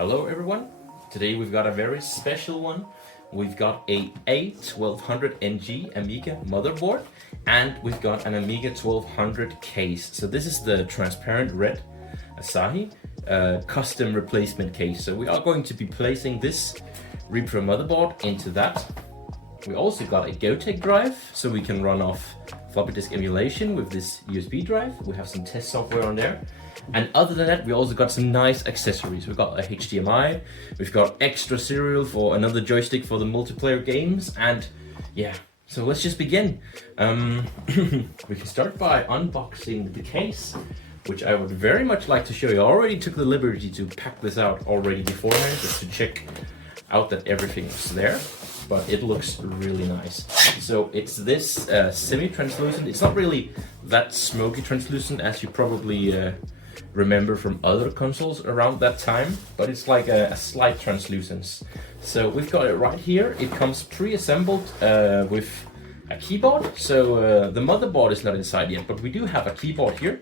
Hello everyone, today we've got a very special one. We've got a A1200NG Amiga motherboard and we've got an Amiga 1200 case. So this is the transparent red Asahi custom replacement case. So we are going to be placing this repro motherboard into that. We also got a Gotek drive so we can run off floppy disk emulation with this USB drive. We have some test software on there. And other than that, we also got some nice accessories. We've got a HDMI, we've got extra serial for another joystick for the multiplayer games, and yeah, so let's just begin. We can start by unboxing the case, which I would very much like to show you. I already took the liberty to pack this out already beforehand, just to check out that everything was there, but it looks really nice. So it's this semi-translucent. It's not really that smoky translucent as you probably remember from other consoles around that time, but it's like a slight translucence. So we've got it right here. It comes pre-assembled with a keyboard. So the motherboard is not inside yet, but we do have a keyboard here,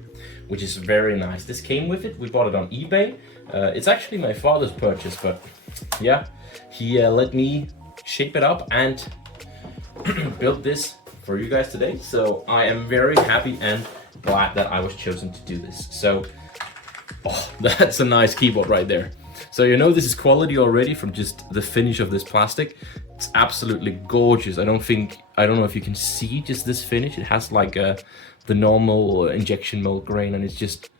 which is very nice. This came with it. We bought it on eBay. It's actually my father's purchase, but yeah, he let me shape it up and build this for you guys today. So I am very happy and glad that I was chosen to do this. So oh, that's a nice keyboard right there. So you know this is quality already from just the finish of this plastic. It's absolutely gorgeous. I don't know if you can see just this finish. It has like the normal injection mold grain, and it's just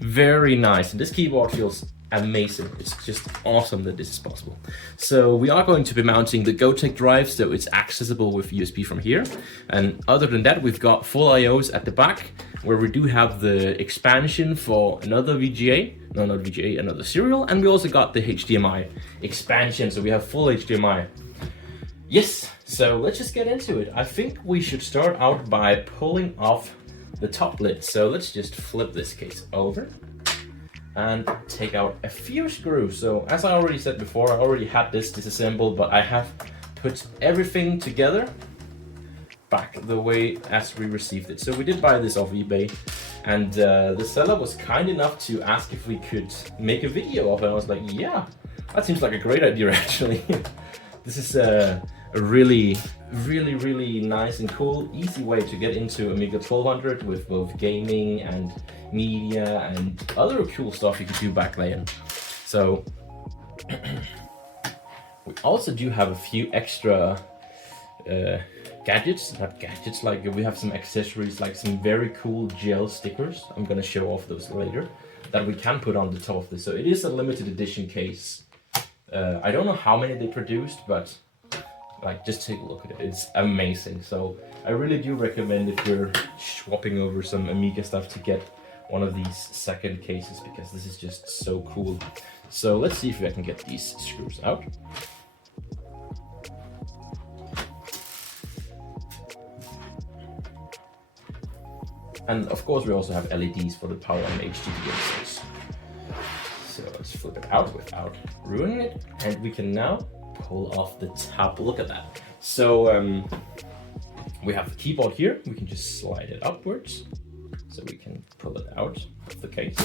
very nice. And this keyboard feels amazing. It's just awesome that this is possible. So we are going to be mounting the Gotek drive, so it's accessible with USB from here. And other than that, we've got full IOs at the back, where we do have the expansion for another VGA, no, not VGA, another serial, and we also got the HDMI expansion, so we have full HDMI. Yes, so let's just get into it. I think we should start out by pulling off the top lid. So let's just flip this case over and take out a few screws. So as I already said before, I already had this disassembled, but I have put everything together back the way as we received it. So we did buy this off eBay, and the seller was kind enough to ask if we could make a video of it. I was like, yeah, that seems like a great idea actually. This is a really nice and cool, easy way to get into Amiga 1200 with both gaming and media and other cool stuff you could do back then. So we also do have a few extra gadgets, not gadgets, like we have some accessories, like some very cool gel stickers. I'm gonna show off those later, that we can put on the top of this. So it is a limited edition case. I don't know how many they produced, but like just take a look at it. It's amazing. So I really do recommend if you're swapping over some Amiga stuff to get one of these second cases, because this is just so cool. So let's see if I can get these screws out. And of course we also have LEDs for the power and HDMI. So let's flip it out without ruining it, and we can now pull off the top. Look at that. So we have the keyboard here. We can just slide it upwards, so we can pull it out of the case.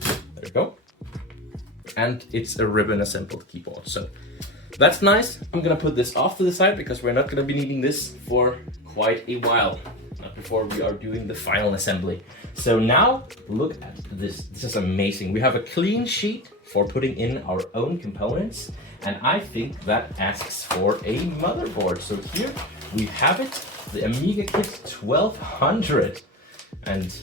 There we go. And it's a ribbon assembled keyboard. So that's nice. I'm gonna put this off to the side because we're not gonna be needing this for quite a while. Not before we are doing the final assembly. So now look at this. This is amazing. We have a clean sheet for putting in our own components, and I think that asks for a motherboard. So here we have it, the Amiga Kit 1200. And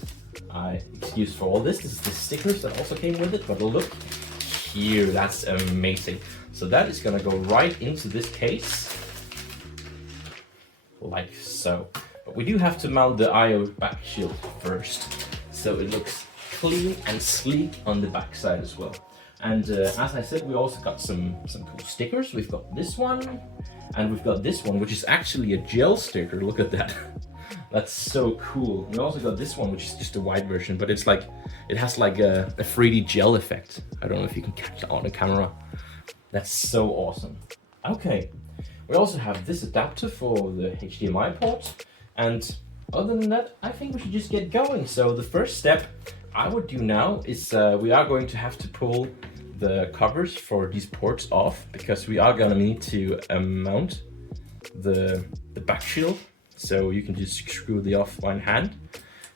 excuse for all this. This is the stickers that also came with it, but look here, that's amazing. So that is gonna go right into this case, like so. But we do have to mount the IO back shield first, so it looks clean and sleek on the back side as well. And as I said, we also got some cool stickers. We've got this one, and we've got this one, which is actually a gel sticker. Look at that. That's so cool. We also got this one, which is just a white version, but it's like, it has like a 3D gel effect. I don't know if you can catch that on the camera. That's so awesome. Okay, we also have this adapter for the HDMI port. And other than that, I think we should just get going. So the first step I would do now is we are going to have to pull the covers for these ports off because we are gonna need to mount the back shield. So you can just screw the off one hand.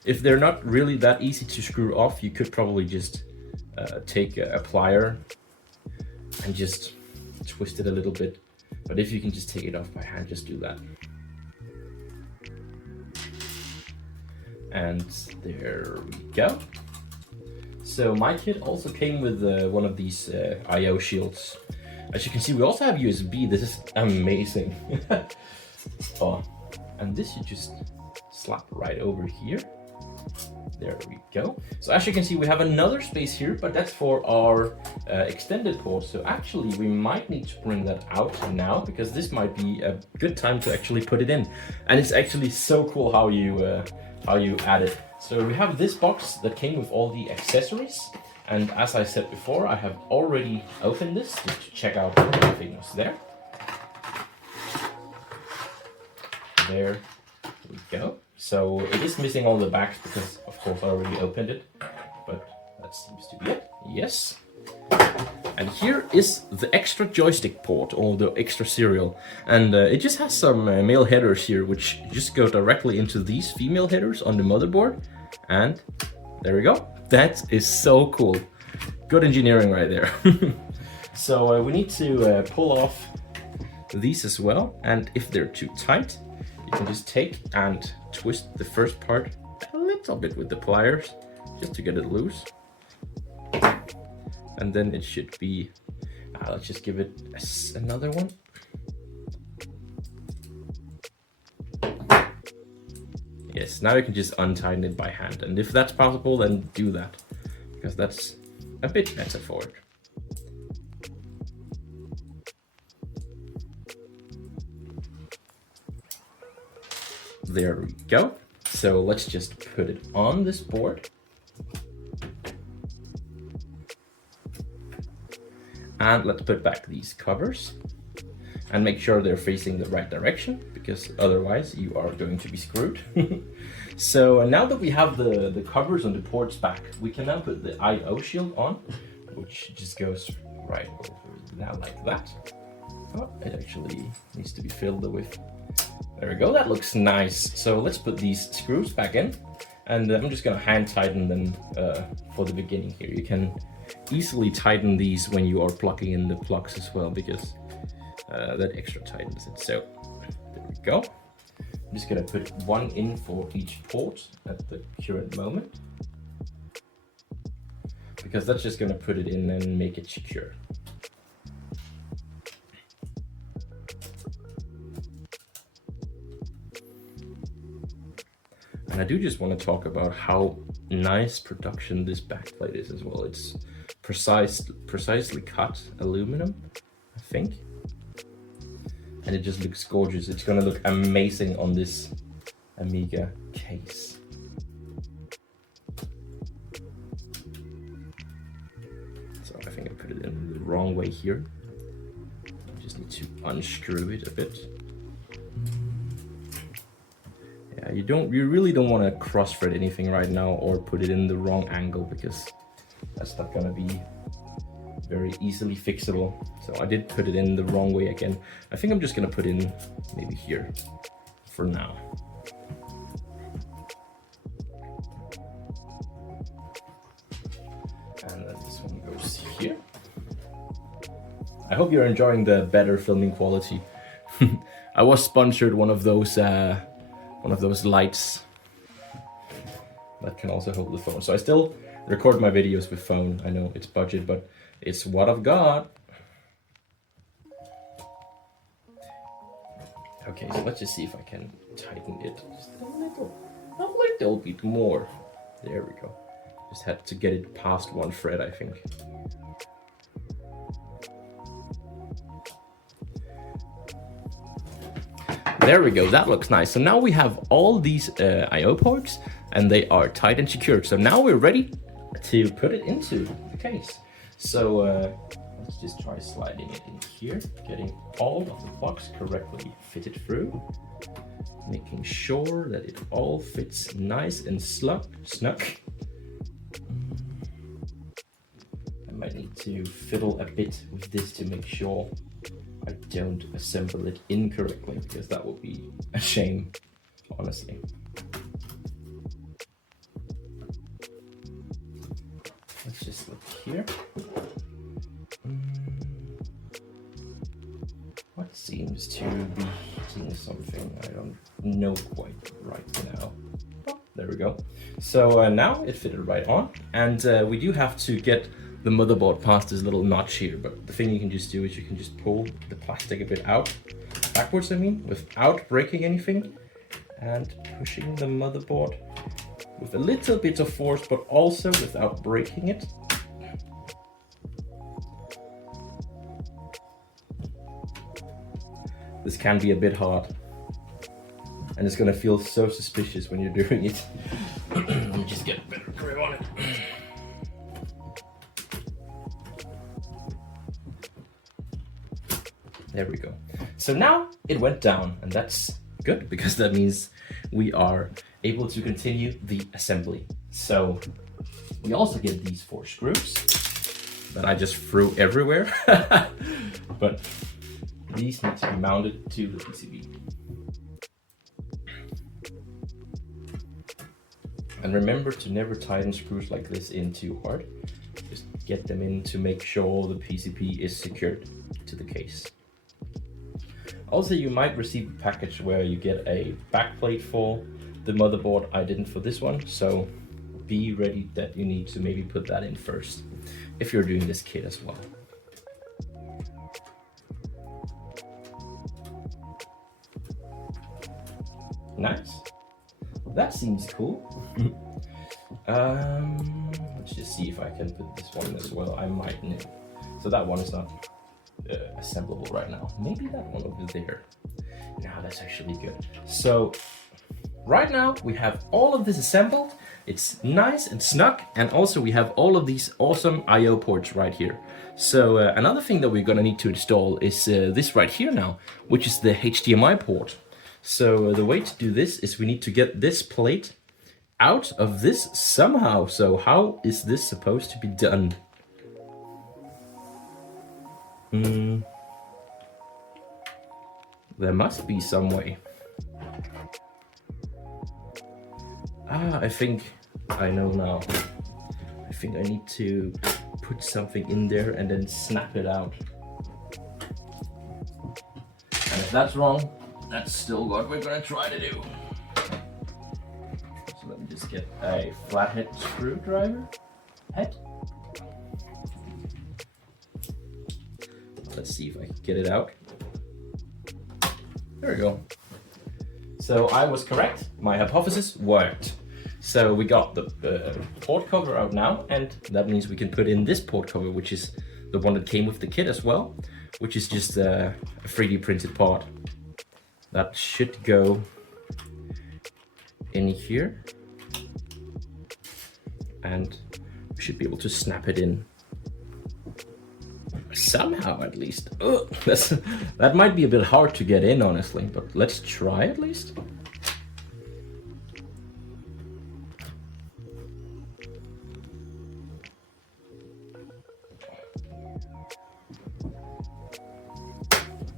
If they're not really that easy to screw off, you could probably just take a plier and just twist it a little bit. But if you can just take it off by hand, just do that. And there we go. So my kit also came with one of these I/O shields. As you can see, we also have USB. This is amazing. Oh, and this you just slap right over here. There we go. So as you can see, we have another space here, but that's for our extended port. So actually, we might need to bring that out now because this might be a good time to actually put it in. And it's actually so cool how you add it. So we have this box that came with all the accessories. And as I said before, I have already opened this just to check out if everything was there. There we go. So it is missing all the backs because of course I already opened it, but that seems to be it. Yes. And here is the extra joystick port, or the extra serial. And it just has some male headers here, which just go directly into these female headers on the motherboard. And there we go. That is so cool. Good engineering right there. So we need to pull off these as well. And if they're too tight, you can just take and twist the first part a little bit with the pliers, just to get it loose. And then it should be, let's just give it another one. Yes, now you can just untighten it by hand. And if that's possible, then do that, because that's a bit better for it. There we go. So let's just put it on this board. And let's put back these covers and make sure they're facing the right direction, because otherwise you are going to be screwed. So now that we have the covers on the ports back, we can now put the I/O shield on, which just goes right over now like that. Oh, it actually needs to be filled with. There we go, that looks nice. So let's put these screws back in, and I'm just gonna hand tighten them for the beginning here. You can easily tighten these when you are plugging in the plugs as well, because that extra tightens it. So there we go. I'm just gonna put one in for each port at the current moment, because that's just gonna put it in and make it secure. And I do just want to talk about how nice production this backplate is as well. It's precisely cut aluminum, I think. And it just looks gorgeous. It's going to look amazing on this Amiga case. So I think I put it in the wrong way here. I just need to unscrew it a bit. Yeah, you really don't want to cross thread anything right now or put it in the wrong angle, because that's not gonna be very easily fixable. So I did put it in the wrong way again. I think I'm just gonna put in maybe here for now. And then this one goes here. I hope you're enjoying the better filming quality. I was sponsored one of those lights that can also hold the phone. So I still record my videos with phone. I know it's budget, but it's what I've got. Okay, so let's just see if I can tighten it just a little bit more. There we go. Just had to get it past one thread, I think. There we go, that looks nice. So now we have all these I/O ports, and they are tight and secured. So now we're ready to put it into the case. So let's just try sliding it in here, getting all of the plugs correctly fitted through, making sure that it all fits nice and snug. I might need to fiddle a bit with this to make sure I don't assemble it incorrectly, because that would be a shame, honestly. Let's just look here. What seems to be hitting something? I don't know quite right now. Oh, there we go. So now it fitted right on, and we do have to get the motherboard past this little notch here, but the thing you can just do is you can just pull the plastic a bit out, backwards I mean, without breaking anything, and pushing the motherboard with a little bit of force, but also without breaking it. This can be a bit hard, and it's gonna feel so suspicious when you're doing it. Let me just get a better grip on it. There we go. So now it went down, and that's good because that means we are able to continue the assembly. So we also get these 4 screws that I just threw everywhere, but these need to be mounted to the PCB. And remember to never tighten screws like this in too hard. Just get them in to make sure the PCB is secured to the case. Also, you might receive a package where you get a backplate for the motherboard. I didn't for this one, so be ready that you need to maybe put that in first if you're doing this kit as well. Nice. That seems cool. Let's just see if I can put this one as well. I might need. So that one is not assemblable right now. Maybe that one over there. No, that's actually good. So right now we have all of this assembled. It's nice and snug, and also we have all of these awesome I/O ports right here. So another thing that we're gonna need to install is this right here now, which is the HDMI port. So the way to do this is we need to get this plate out of this somehow. So how is this supposed to be done? There must be some way. I think I know now. I think I need to put something in there and then snap it out. And if that's wrong, that's still what we're gonna try to do. So let me just get a flathead screwdriver head. Let's see if I can get it out. There we go. So I was correct, my hypothesis worked. So we got the port cover out now, and that means we can put in this port cover, which is the one that came with the kit as well, which is just a 3D printed part. That should go in here, and we should be able to snap it in somehow at least. Ugh, that might be a bit hard to get in, honestly, but let's try at least.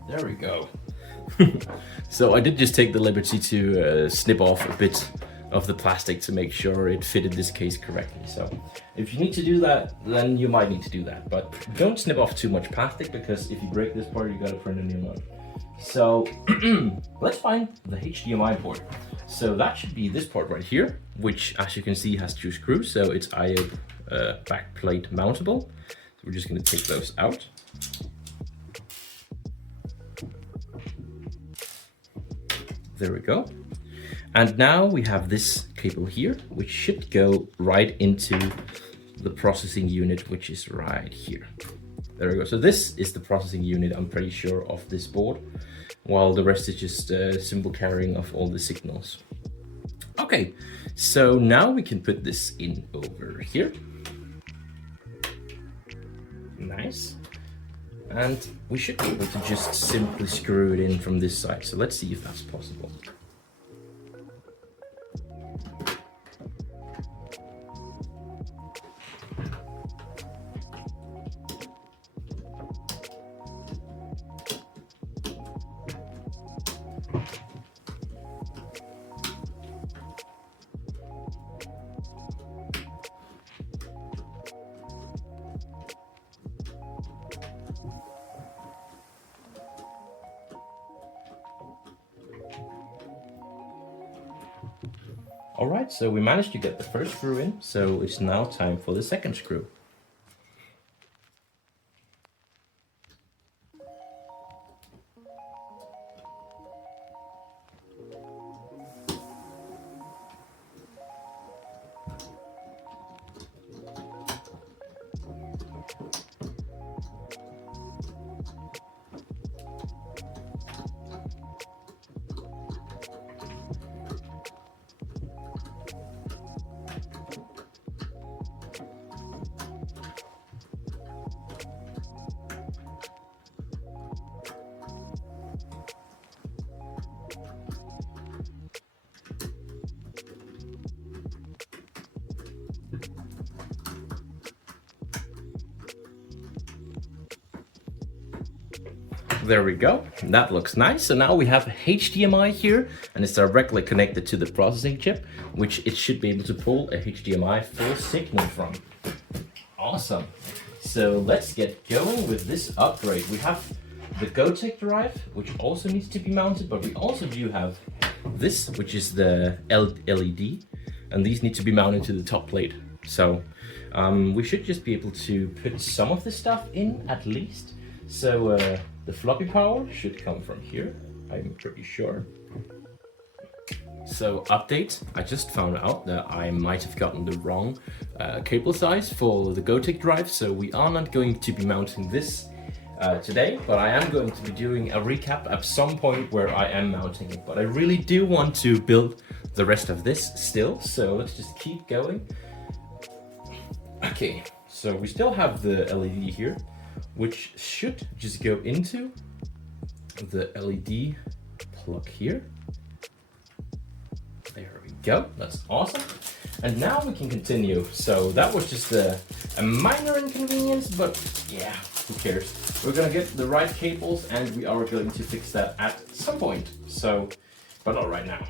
There we go. So I did just take the liberty to snip off a bit of the plastic to make sure it fitted this case correctly. So if you need to do that, then you might need to do that, but don't snip off too much plastic, because if you break this part, you gotta print a new one. So let's find the HDMI port. So that should be this part right here, which as you can see has 2 screws, so it's I/O backplate mountable. So we're just gonna take those out. There we go. And now we have this cable here, which should go right into the processing unit, which is right here. There we go. So this is the processing unit, I'm pretty sure, of this board, while the rest is just simple carrying of all the signals. Okay, so now we can put this in over here. Nice. And we should be able to just simply screw it in from this side. So let's see if that's possible. All right, so we managed to get the first screw in, so it's now time for the second screw. There we go, that looks nice. So now we have HDMI here, and it's directly connected to the processing chip, which it should be able to pull a HDMI full signal from. Awesome. So let's get going with this upgrade. We have the Gotek drive, which also needs to be mounted, but we also do have this, which is the LED, and these need to be mounted to the top plate. So we should just be able to put some of this stuff in at least. So the floppy power should come from here, I'm pretty sure. So update, I just found out that I might have gotten the wrong cable size for the Gotek drive, so we are not going to be mounting this today, but I am going to be doing a recap at some point where I am mounting it. But I really do want to build the rest of this still, so let's just keep going. Okay, so we still have the LED here, which should just go into the LED plug here. There we go, that's awesome. And now we can continue. So that was just a minor inconvenience, but yeah, who cares? We're gonna get the right cables and we are going to fix that at some point. So, but not right now,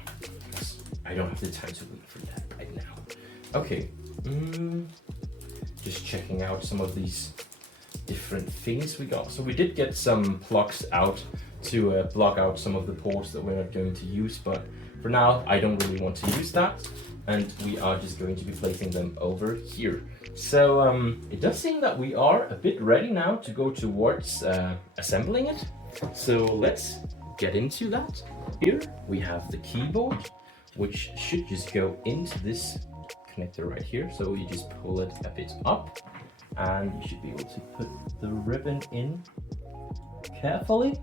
because I don't have the time to wait for that right now. Okay, just checking out some of these different things we got. So we did get some plugs out to block out some of the ports that we're not going to use, but for now I don't really want to use that, and we are just going to be placing them over here. So it does seem that we are a bit ready now to go towards assembling it. So let's get into that. Here we have the keyboard, which should just go into this connector right here. So you just pull it a bit up and you should be able to put the ribbon in carefully.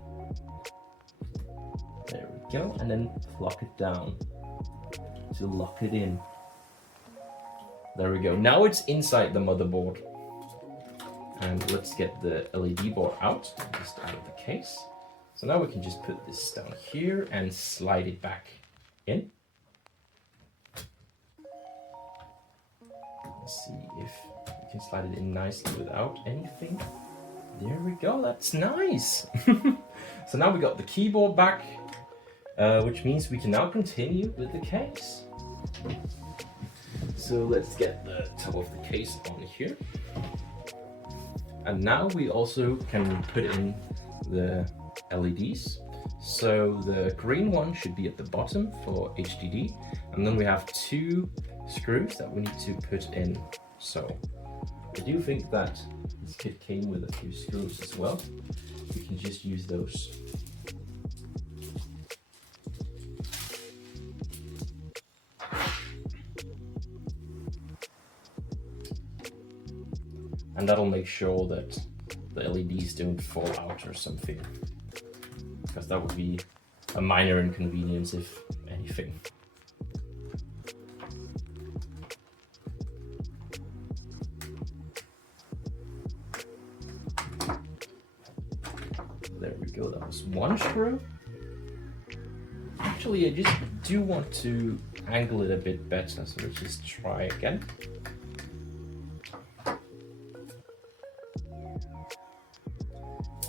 There we go, and then plug it down to lock it in. There we go. Now it's inside the motherboard. And let's get the LED board out, just out of the case. So now we can just put this down here and slide it back in. Let's see if we can slide it in nicely without anything. There we go, that's nice. So now we got the keyboard back, which means we can now continue with the case. So let's get the top of the case on here. And now we also can put in the LEDs. So the green one should be at the bottom for HDD. And then we have two screws that we need to put in. So I do think that this kit came with a few screws as well. We can just use those. And that'll make sure that the LEDs don't fall out or something, because that would be a minor inconvenience if anything. There we go, that was one screw. Actually, I just do want to angle it a bit better, so let's just try again.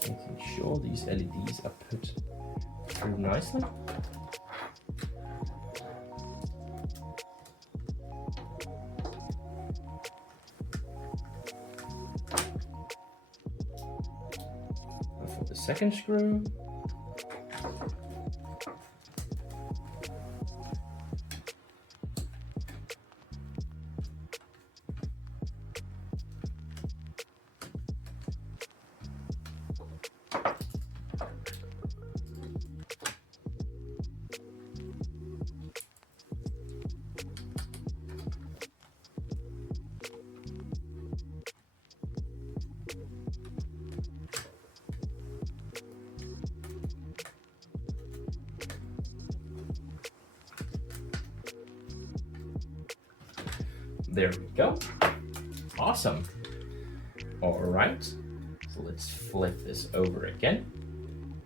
Making sure these LEDs are put through nicely. And for the second screw, There we go. Awesome. All right. So let's flip this over again.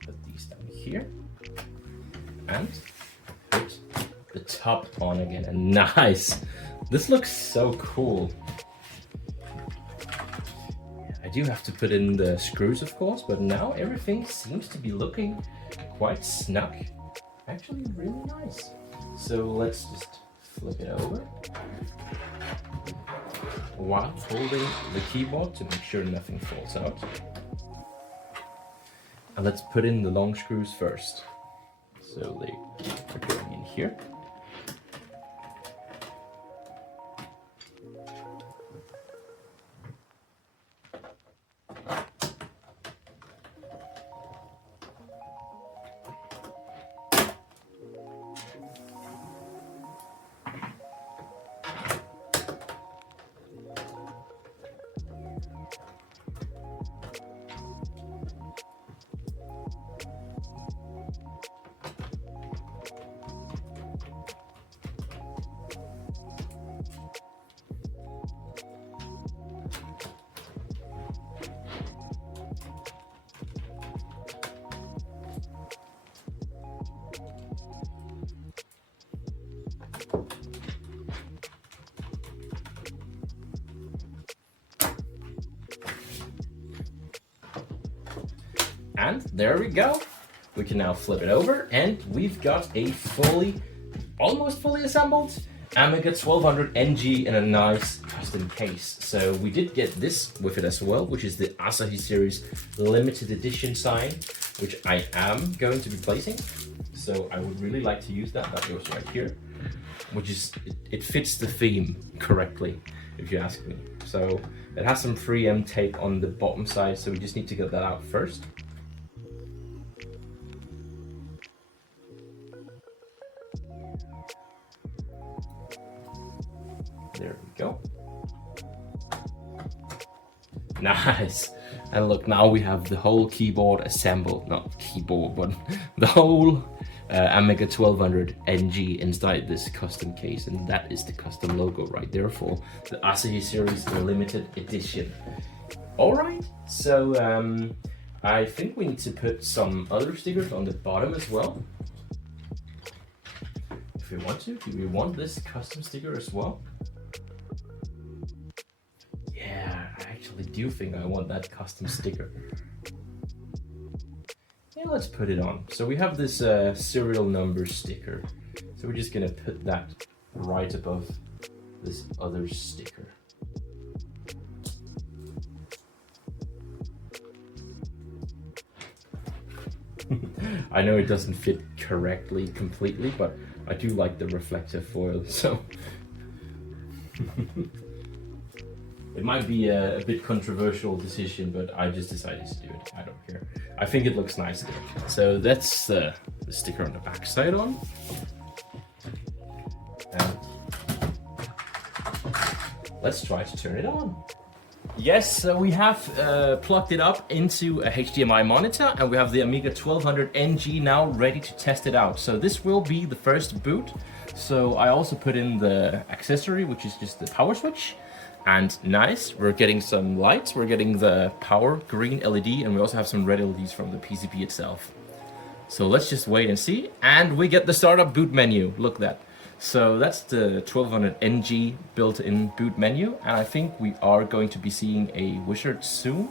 Put these down here. And put the top on again. And nice. This looks so cool. I do have to put in the screws, of course, but now everything seems to be looking quite snug. Actually, really nice. So let's just flip it over while holding the keyboard to make sure nothing falls out. And let's put in the long screws first. So they are going in here. And there we go. We can now flip it over and we've got a almost fully assembled Amiga 1200NG in a nice custom case. So we did get this with it as well, which is the Asahi series limited edition sign, which I am going to be placing. So I would really like to use that. That goes right here, which is, it fits the theme correctly, if you ask me. So it has some 3M tape on the bottom side, so we just need to get that out first. There we go. Nice. And look, now we have the whole keyboard assembled. Not keyboard, but the whole Amiga 1200NG inside this custom case. And that is the custom logo right there for the Asahi series limited edition. Alright, so I think we need to put some other stickers on the bottom as well. If we want to. Do we want this custom sticker as well? I do think I want that custom sticker. Yeah, let's put it on. So we have this serial number sticker. So we're just gonna put that right above this other sticker. I know it doesn't fit correctly completely, but I do like the reflective foil, so it might be a bit controversial decision, but I just decided to do it. I don't care. I think it looks nice there. So that's the sticker on the back side on. And let's try to turn it on. Yes, so we have plugged it up into a HDMI monitor, and we have the Amiga 1200NG now ready to test it out. So this will be the first boot. So I also put in the accessory, which is just the power switch. And nice, we're getting some lights, we're getting the power green LED, and we also have some red LEDs from the PCB itself. So let's just wait and see. And we get the startup boot menu, look at that. So that's the 1200NG built-in boot menu, and I think we are going to be seeing a wizard soon.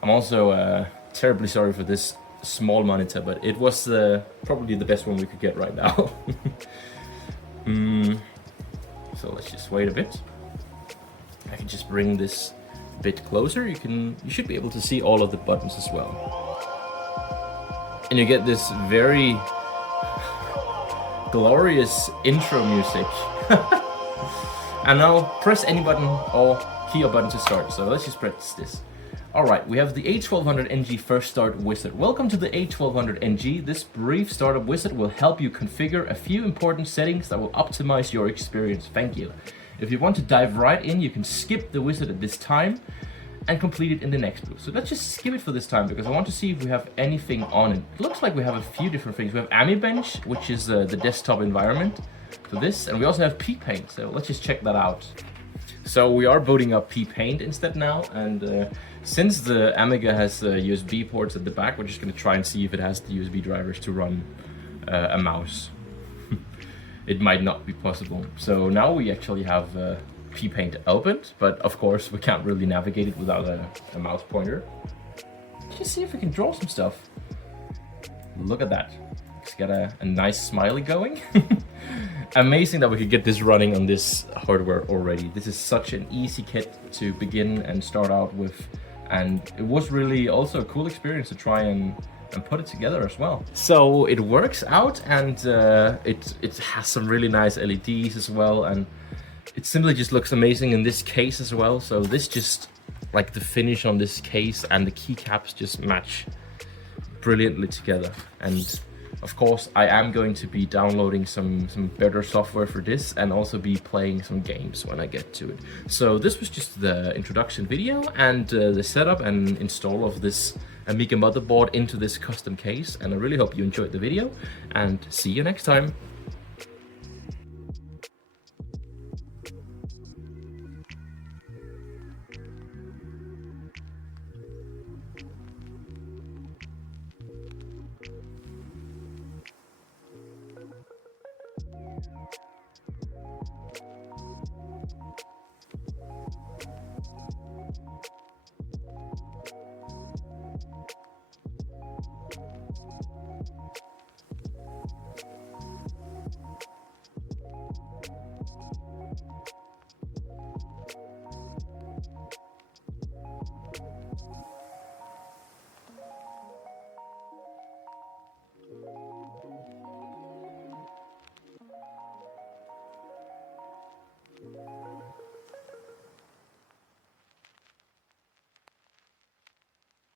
I'm also terribly sorry for this small monitor, but it was probably the best one we could get right now. So let's just wait a bit. I can just bring this a bit closer. You should be able to see all of the buttons as well. And you get this very glorious intro music. And now press any button or key or button to start. So let's just press this. Alright, we have the A1200NG First Start Wizard. Welcome to the A1200NG. This brief startup wizard will help you configure a few important settings that will optimize your experience. Thank you. If you want to dive right in, you can skip the wizard at this time and complete it in the next boot. So let's just skip it for this time because I want to see if we have anything on it. It looks like we have a few different things. We have AmiBench, which is the desktop environment. for this, and we also have P-Paint, so let's just check that out. So we are booting up P-Paint instead now, and since the Amiga has USB ports at the back, we're just going to try and see if it has the USB drivers to run a mouse. It might not be possible. So now we actually have P-Paint opened, but of course we can't really navigate it without a mouse pointer. Let's just see if we can draw some stuff. Look at that. It's got a nice smiley going. Amazing that we could get this running on this hardware already. This is such an easy kit to begin and start out with, and it was really also a cool experience to try and put it together as well. So it works out, and it has some really nice LEDs as well, and it simply just looks amazing in this case as well. So this just, like the finish on this case and the keycaps just match brilliantly together. And of course, I am going to be downloading some better software for this, and also be playing some games when I get to it. So this was just the introduction video and the setup and install of this Amiga motherboard into this custom case, and I really hope you enjoyed the video, and see you next time.